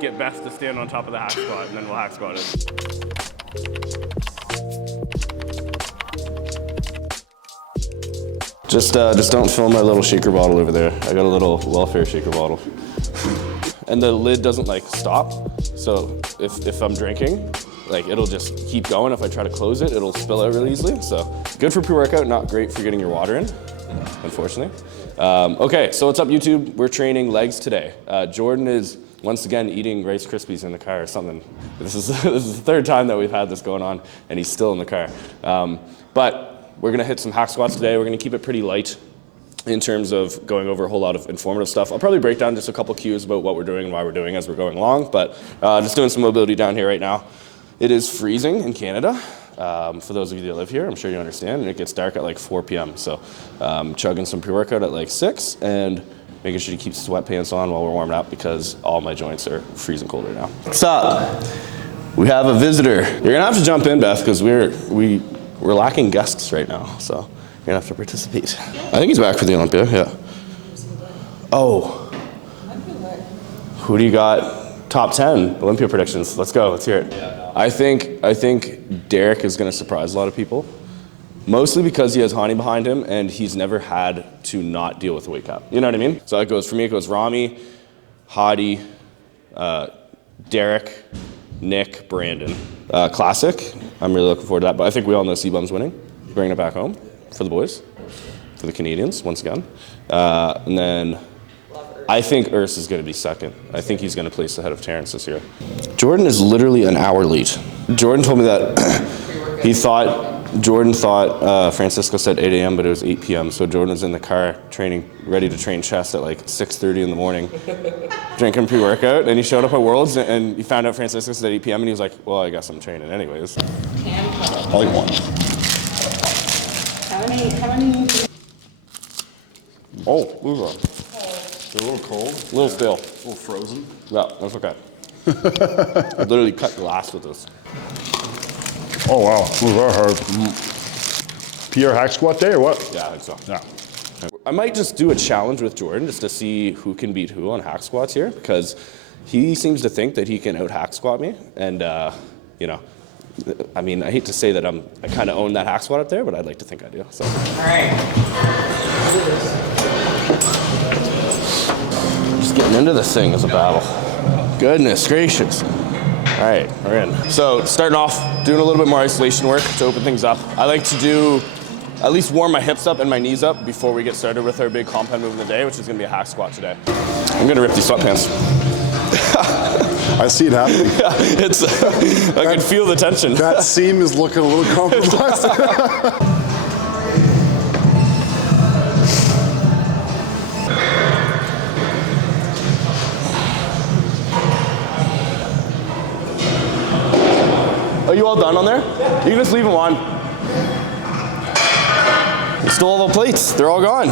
Get Beth to stand on top of the hack squat, and then we'll hack squat it. Just don't film my little shaker bottle over there. I got a little welfare shaker bottle. And the lid doesn't like stop. So if I'm drinking, like it'll just keep going. If I try to close it, it'll spill out really easily. So good for pre-workout, not great for getting your water in, unfortunately. Okay, so what's up YouTube? We're training legs today. Jordan is once again eating Rice Krispies in the car or something. This is the third time that we've had this going on and he's still in the car. But we're gonna hit some hack squats today. We're gonna keep it pretty light in terms of going over a whole lot of informative stuff. I'll probably break down just a couple cues about what we're doing and why we're doing as we're going along, but just doing some mobility down here right now. It is freezing in Canada. For those of you that live here, I'm sure you understand, and it gets dark at like 4 p.m. So chugging some pre-workout at like 6 and making sure to keep sweatpants on while we're warming up because all my joints are freezing cold right now. What's up? We have a visitor. You're gonna have to jump in, Beth, because we're lacking guests right now, so you're gonna have to participate. I think he's back for the Olympia, yeah. Oh. Who do you got? Top 10 Olympia predictions. Let's go, let's hear it. I think Derek is gonna surprise a lot of people, mostly because he has Hani behind him and he's never had to not deal with a weight cap. You know what I mean? So it goes, for me, it goes Rami, Hadi, Derek, Nick, Brandon. Classic. I'm really looking forward to that, but I think we all know C-Bum's winning. Bringing it back home for the boys, for the Canadians, once again. And then I think Urs is going to be second. I think he's going to place ahead of Terrence this year. Jordan is literally an hour late. Jordan told me that Jordan thought Francisco said 8 a.m., but it was 8 p.m. So Jordan was in the car training, ready to train chest at like 6:30 in the morning, drinking pre-workout, and he showed up at Worlds and he found out Francisco said 8 p.m. and he was like, well, I guess I'm training anyways. Only one. How many? Oh, Uzo. They're a little cold. A little stale. A little frozen. Yeah, that's okay. I literally cut glass with this. Oh wow, those are hard. PR hack squat day or what? Yeah, I think so. Yeah. I might just do a challenge with Jordan just to see who can beat who on hack squats here, because he seems to think that he can out hack squat me, and you know, I mean, I hate to say that I kind of own that hack squat up there, but I'd like to think I do. So. All right. Just getting into this thing is a battle. Goodness gracious. All right, we're in. So starting off, doing a little bit more isolation work to open things up. I like to do, at least warm my hips up and my knees up before we get started with our big compound move of the day, which is gonna be a hack squat today. I'm gonna rip these sweatpants. I see it happening. Yeah, it's, I can feel the tension. That seam is looking a little compromised. Are you all done on there? Yeah. You can just leave them on. You stole all the plates. They're all gone.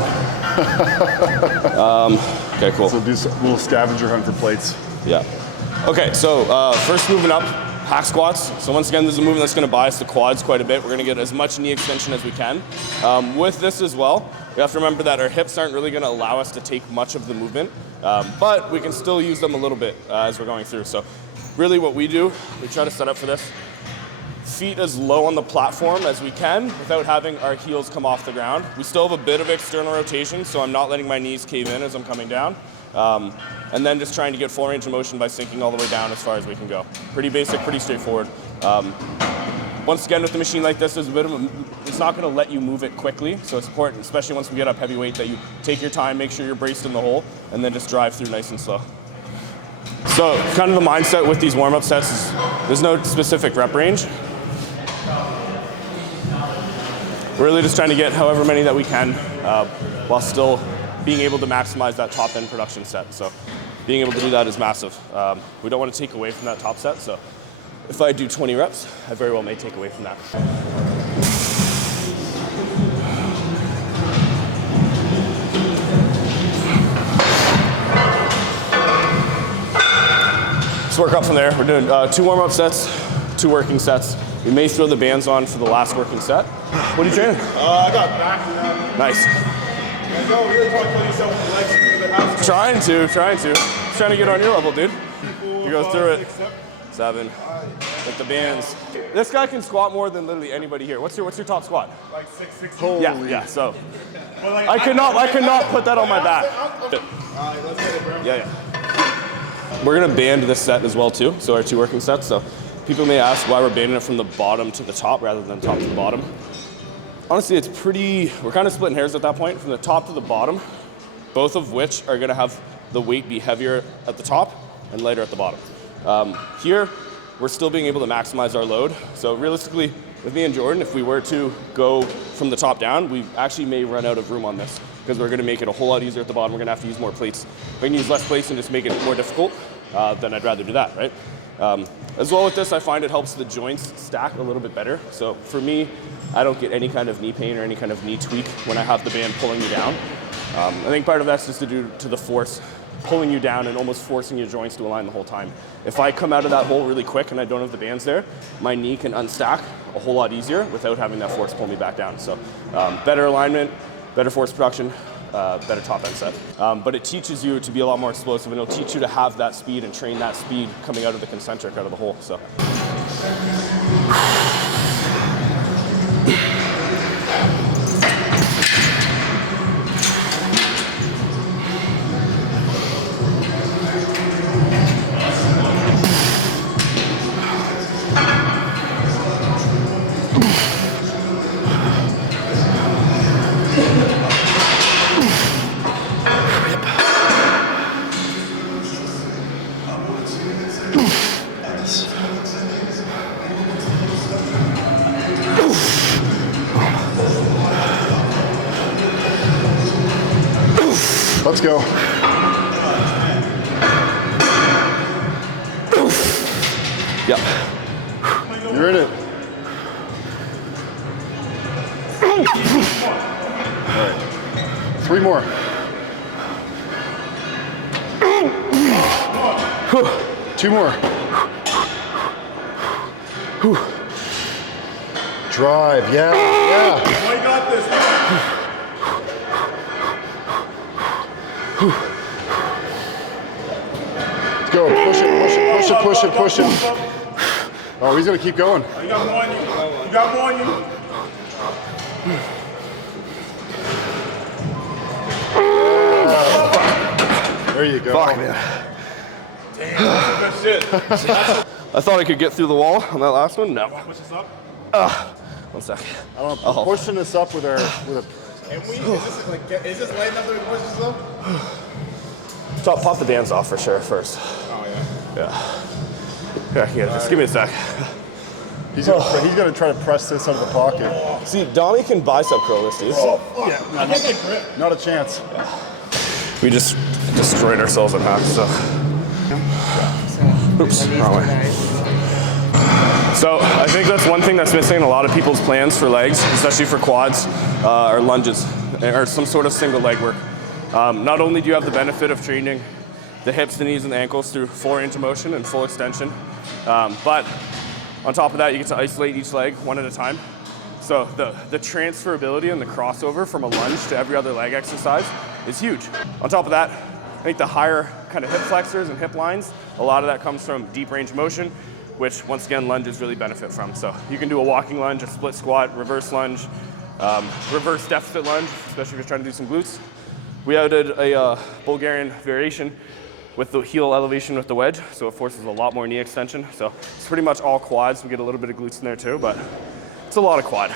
Okay, cool. So do a little scavenger hunt for plates. Yeah. Okay, so first moving up, hack squats. So once again, this is a movement that's gonna bias the quads quite a bit. We're gonna get as much knee extension as we can. With this as well, we have to remember that our hips aren't really gonna allow us to take much of the movement, but we can still use them a little bit as we're going through. So really what we do, we try to set up for this. Feet as low on the platform as we can without having our heels come off the ground. We still have a bit of external rotation, so I'm not letting my knees cave in as I'm coming down. And then just trying to get full range of motion by sinking all the way down as far as we can go. Pretty basic, pretty straightforward. Once again, with a machine like this, there's a bit of it's not gonna let you move it quickly, so it's important, especially once we get up heavyweight, that you take your time, make sure you're braced in the hole, and then just drive through nice and slow. So kind of the mindset with these warm-up sets is there's no specific rep range. We're really just trying to get however many that we can while still being able to maximize that top end production set. So being able to do that is massive. We don't want to take away from that top set. So if I do 20 reps, I very well may take away from that. Let's work up from there. We're doing 2 warm-up sets, 2 working sets. We may throw the bands on for the last working set. What are you training? I got back and that. Nice. No, really trying to kill yourself with the legs. Trying to get on your level, dude. You go through it. 7. With the bands. This guy can squat more than literally anybody here. What's your top squat? Like 660. Holy. Yeah. So But like, I cannot put that on my back. Alright, let's get it, bro. Yeah. We're gonna band this set as well too. So our 2 working sets. So people may ask why we're banding it from the bottom to the top rather than top to the bottom. Honestly, it's pretty, we're kind of splitting hairs at that point, from the top to the bottom, both of which are gonna have the weight be heavier at the top and lighter at the bottom. Here, we're still being able to maximize our load. So realistically, with me and Jordan, if we were to go from the top down, we actually may run out of room on this because we're gonna make it a whole lot easier at the bottom. We're gonna have to use more plates. If I can use less plates and just make it more difficult, then I'd rather do that, right? As well with this, I find it helps the joints stack a little bit better. So for me, I don't get any kind of knee pain or any kind of knee tweak when I have the band pulling me down. I think part of that's just to do to the force pulling you down and almost forcing your joints to align the whole time. If I come out of that hole really quick and I don't have the bands there, my knee can unstack a whole lot easier without having that force pull me back down. So better alignment, better force production, better top end set. But it teaches you to be a lot more explosive, and it'll teach you to have that speed and train that speed coming out of the concentric, out of the hole. So. Let's go. Yep. You're in it. All right. 3 more. Two more. Drive. Yeah. Yeah. I got this. Let's go. Push it. Push it. Push it. Push it. Push it. Oh, he's gonna keep going. You got more on you. You got more on you. There you go. Fuck, man. Damn, that's good shit. I thought I could get through the wall on that last one. No. Push this up. 1 sec. I don't know, pushing this up with a. Can we? Is this light enough that we can push this up? Pop the bands off for sure first. Oh yeah. Yeah, just give me a sec. He's gonna try to press this out of the pocket. See, Donnie can bicep curl this, dude. I can't get grip. Not a chance. We just destroyed ourselves in half, so. Oops, wrong way. So I think that's one thing that's missing in a lot of people's plans for legs, especially for quads, or lunges, or some sort of single leg work. Not only do you have the benefit of training the hips, the knees, and the ankles through full range of motion and full extension, but on top of that, you get to isolate each leg one at a time. So the transferability and the crossover from a lunge to every other leg exercise is huge. On top of that, I think the higher kind of hip flexors and hip lines, a lot of that comes from deep range of motion, which once again, lunges really benefit from. So you can do a walking lunge, a split squat, reverse lunge, reverse deficit lunge, especially if you're trying to do some glutes. We added a Bulgarian variation with the heel elevation with the wedge, so it forces a lot more knee extension. So it's pretty much all quads. We get a little bit of glutes in there too, but it's a lot of quad.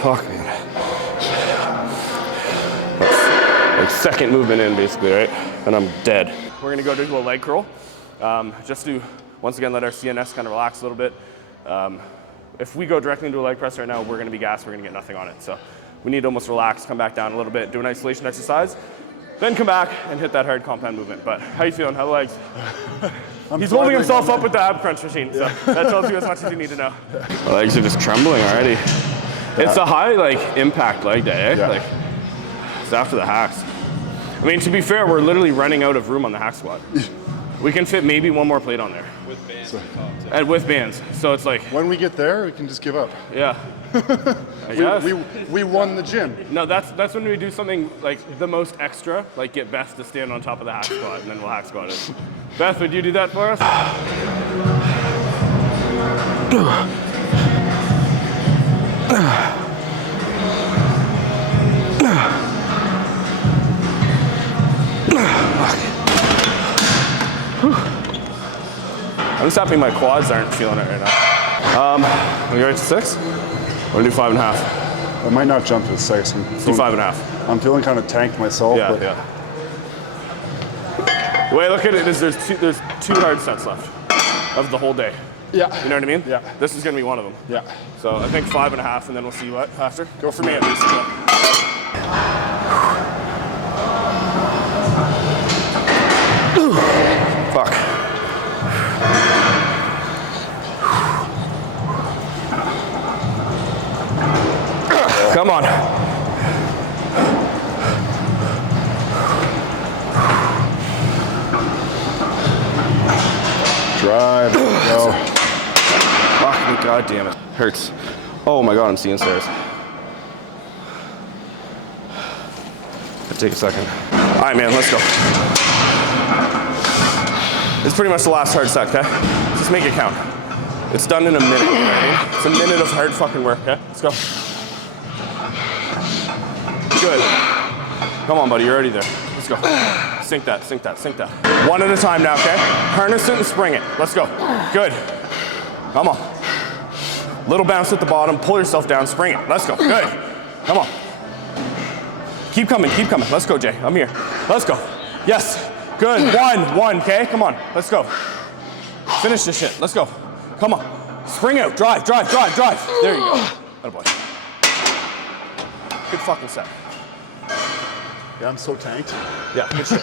Fuck, man. Like second movement in, basically, right? And I'm dead. We're gonna go to a leg curl, just to, once again, let our CNS kind of relax a little bit. If we go directly into a leg press right now, we're gonna be gassed, we're gonna get nothing on it. So we need to almost relax, come back down a little bit, do an isolation exercise, then come back and hit that hard compound movement. But how you feeling? How the legs? He's holding himself up with the ab crunch machine, so that tells you as much as you need to know. My legs are just trembling already. Yeah. It's a high impact leg day, eh? Yeah. It's after the hacks. I mean, to be fair, we're literally running out of room on the hack squat. We can fit maybe one more plate on there. With bands on top too. And with bands. So it's like, When we get there, we can just give up. yeah. I guess. We won the gym. No, that's when we do something like the most extra, like get Beth to stand on top of the hack squat, and then we'll hack squat it. Beth, would you do that for us? I'm just happy my quads aren't feeling it right now. We go right to 6? Or do 5.5? I might not jump to 6. Do 5.5. I'm feeling kind of tanked myself. Yeah, but yeah. The way I look at it is there's two hard sets left of the whole day. Yeah. You know what I mean? Yeah. This is gonna be one of them. Yeah. So I think 5.5, and then we'll see what after. Go for me at least. Fuck. Come on. Drive. Go. Fuck me, god damn it. Hurts. Oh my god, I'm seeing stairs. It'll take a second. All right, man, let's go. This is pretty much the last hard set, okay? Just make it count. It's done in a minute, you know what I mean? It's a minute of hard fucking work, okay? Let's go. Good. Come on, buddy, you're already there. Let's go. Sink that, sink that, sink that. One at a time now, okay? Harness it and spring it. Let's go. Good. Come on. Little bounce at the bottom, pull yourself down, spring it. Let's go. Good. Come on. Keep coming, keep coming. Let's go, Jay. I'm here. Let's go. Yes. Good. One, okay? Come on. Let's go. Finish this shit. Let's go. Come on. Spring out. Drive, drive, drive, drive. There you go. Attaboy. Good fucking set. Yeah, I'm so tanked. Yeah, good shit.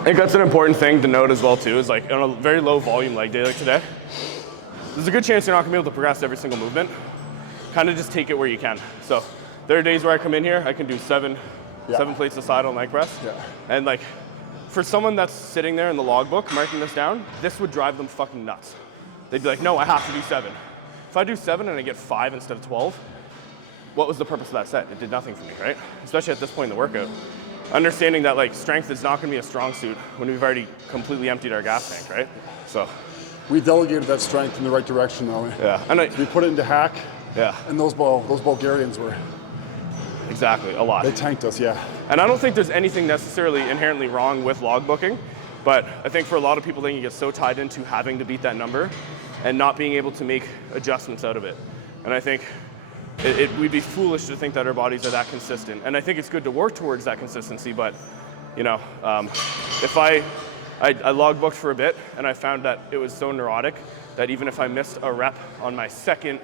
I think that's an important thing to note as well too, is like on a very low volume leg day like today, there's a good chance you're not gonna be able to progress every single movement. Kind of just take it where you can. So there are days where I come in here, I can do seven plates aside on leg press. Yeah. And like, for someone that's sitting there in the logbook marking this down, this would drive them fucking nuts. They'd be like, no, I have to do 7. If I do 7 and I get 5 instead of 12, what was the purpose of that set? It did nothing for me, right? Especially at this point in the workout. Understanding that like strength is not gonna be a strong suit when we've already completely emptied our gas tank, right? So. We delegated that strength in the right direction, though. Yeah, and we put it into hack. Yeah. And those Bulgarians were. Exactly, a lot. They tanked us, yeah. And I don't think there's anything necessarily inherently wrong with logbooking, but I think for a lot of people, they can get so tied into having to beat that number and not being able to make adjustments out of it. And I think we'd be foolish to think that our bodies are that consistent. And I think it's good to work towards that consistency, but you know, if I logbooked for a bit and I found that it was so neurotic that even if I missed a rep on my second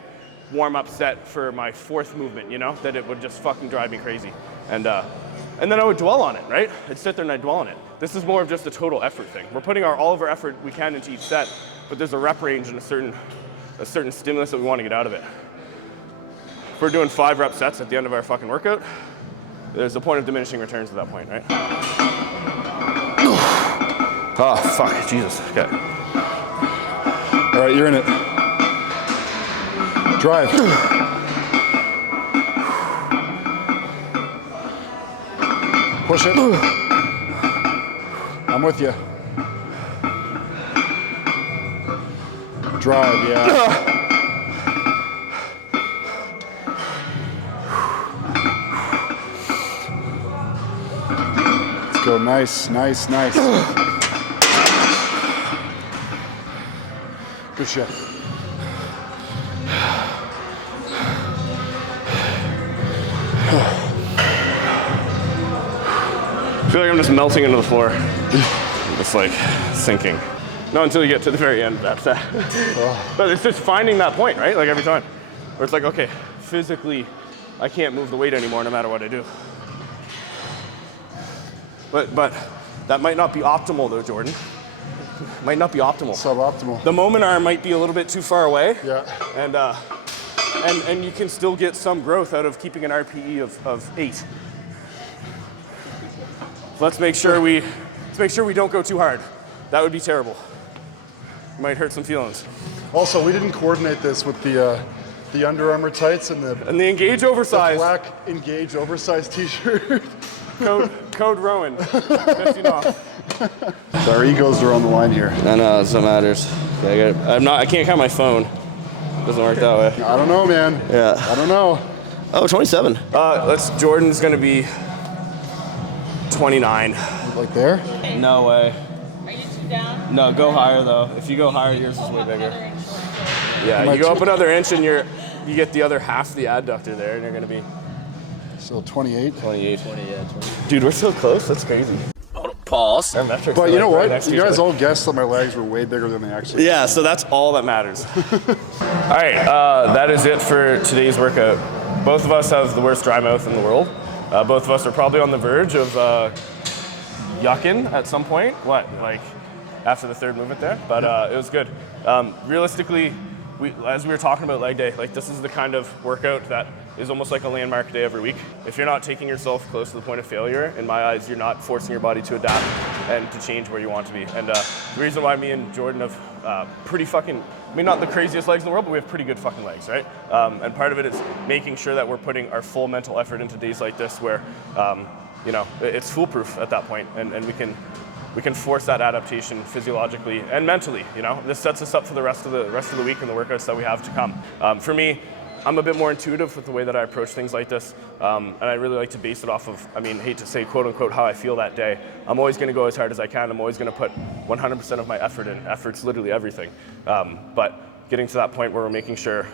warm-up set for my 4th movement, you know, that it would just fucking drive me crazy. And then I would dwell on it, right? I'd sit there and I'd dwell on it. This is more of just a total effort thing. We're putting all of our effort we can into each set, but there's a rep range and a certain stimulus that we want to get out of it. If we're doing 5 rep sets at the end of our fucking workout, there's a point of diminishing returns at that point, right? Oh, fuck, Jesus, okay. All right, you're in it. Drive. Push it. I'm with you. Drive, yeah. Let's go, nice, nice, nice. Good shit. I feel like I'm just melting into the floor. Just like sinking. Not until you get to the very end of that set. But it's just finding that point, right? Like every time. Where it's like, okay, physically, I can't move the weight anymore no matter what I do. But that might not be optimal though, Jordan. Might not be optimal. Suboptimal. The moment arm might be a little bit too far away. Yeah. And you can still get some growth out of keeping an RPE of 8. let's make sure we don't go too hard. That would be terrible. Might hurt some feelings. Also, we didn't coordinate this with the Under Armour tights and the Engage oversized. black Engage oversized t-shirt. Code Rowan. 15 off. So our egos are on the line here. No, that's what matters. I can't count my phone. Doesn't work that way. I don't know, man. Yeah. I don't know. Oh, 27. Jordan's gonna be 29. Like there? No way. Are you too down? No, go higher though. If you go higher, yours is way bigger. Yeah, you go Am I up another inch and you get the other half of the adductor there, and you're gonna be So 28. 28. Dude, we're so close. That's crazy. Pause. But you know what? You guys all guessed that my legs were way bigger than they actually Yeah, so that's all that matters. All right, that is it for today's workout. Both of us have the worst dry mouth in the world. Both of us are probably on the verge of yucking at some point. What, like after the third movement there? But it was good. Realistically, as we were talking about leg day, like this is the kind of workout that is almost like a landmark day every week. If you're not taking yourself close to the point of failure, in my eyes, you're not forcing your body to adapt and to change where you want to be. And the reason why me and Jordan have pretty fucking, I mean, not the craziest legs in the world, but we have pretty good fucking legs, right? And part of it is making sure that we're putting our full mental effort into days like this where, you know, it's foolproof at that point, and we can force that adaptation physiologically and mentally. You know, this sets us up for the rest of the week and the workouts that we have to come. For me, I'm a bit more intuitive with the way that I approach things like this, and I really like to base it off of, I mean, hate to say quote unquote how I feel that day. I'm always going to go as hard as I can. I'm always going to put 100% of my effort in. Effort's literally everything. But getting to that point where we're making sure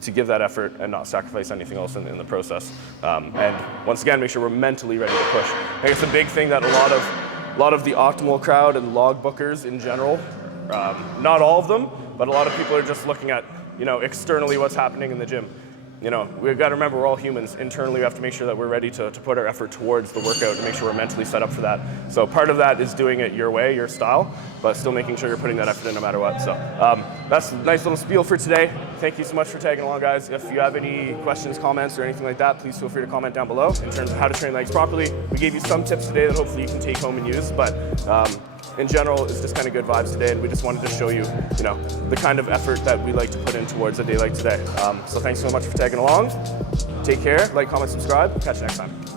to give that effort and not sacrifice anything else in the process. And once again, make sure we're mentally ready to push. I think it's a big thing that a lot of the optimal crowd and log bookers in general, not all of them, but a lot of people are just looking at, you know, externally what's happening in the gym. You know, we've got to remember we're all humans. Internally, we have to make sure that we're ready to put our effort towards the workout and make sure we're mentally set up for that. So part of that is doing it your way, your style, but still making sure you're putting that effort in no matter what. So that's a nice little spiel for today. Thank you so much for tagging along, guys. If you have any questions, comments, or anything like that, please feel free to comment down below in terms of how to train legs properly. We gave you some tips today that hopefully you can take home and use, but in general, it's just kind of good vibes today, and we just wanted to show you, you know, the kind of effort that we like to put in towards a day like today. So thanks so much for tagging along. Take care, like, comment, subscribe. Catch you next time.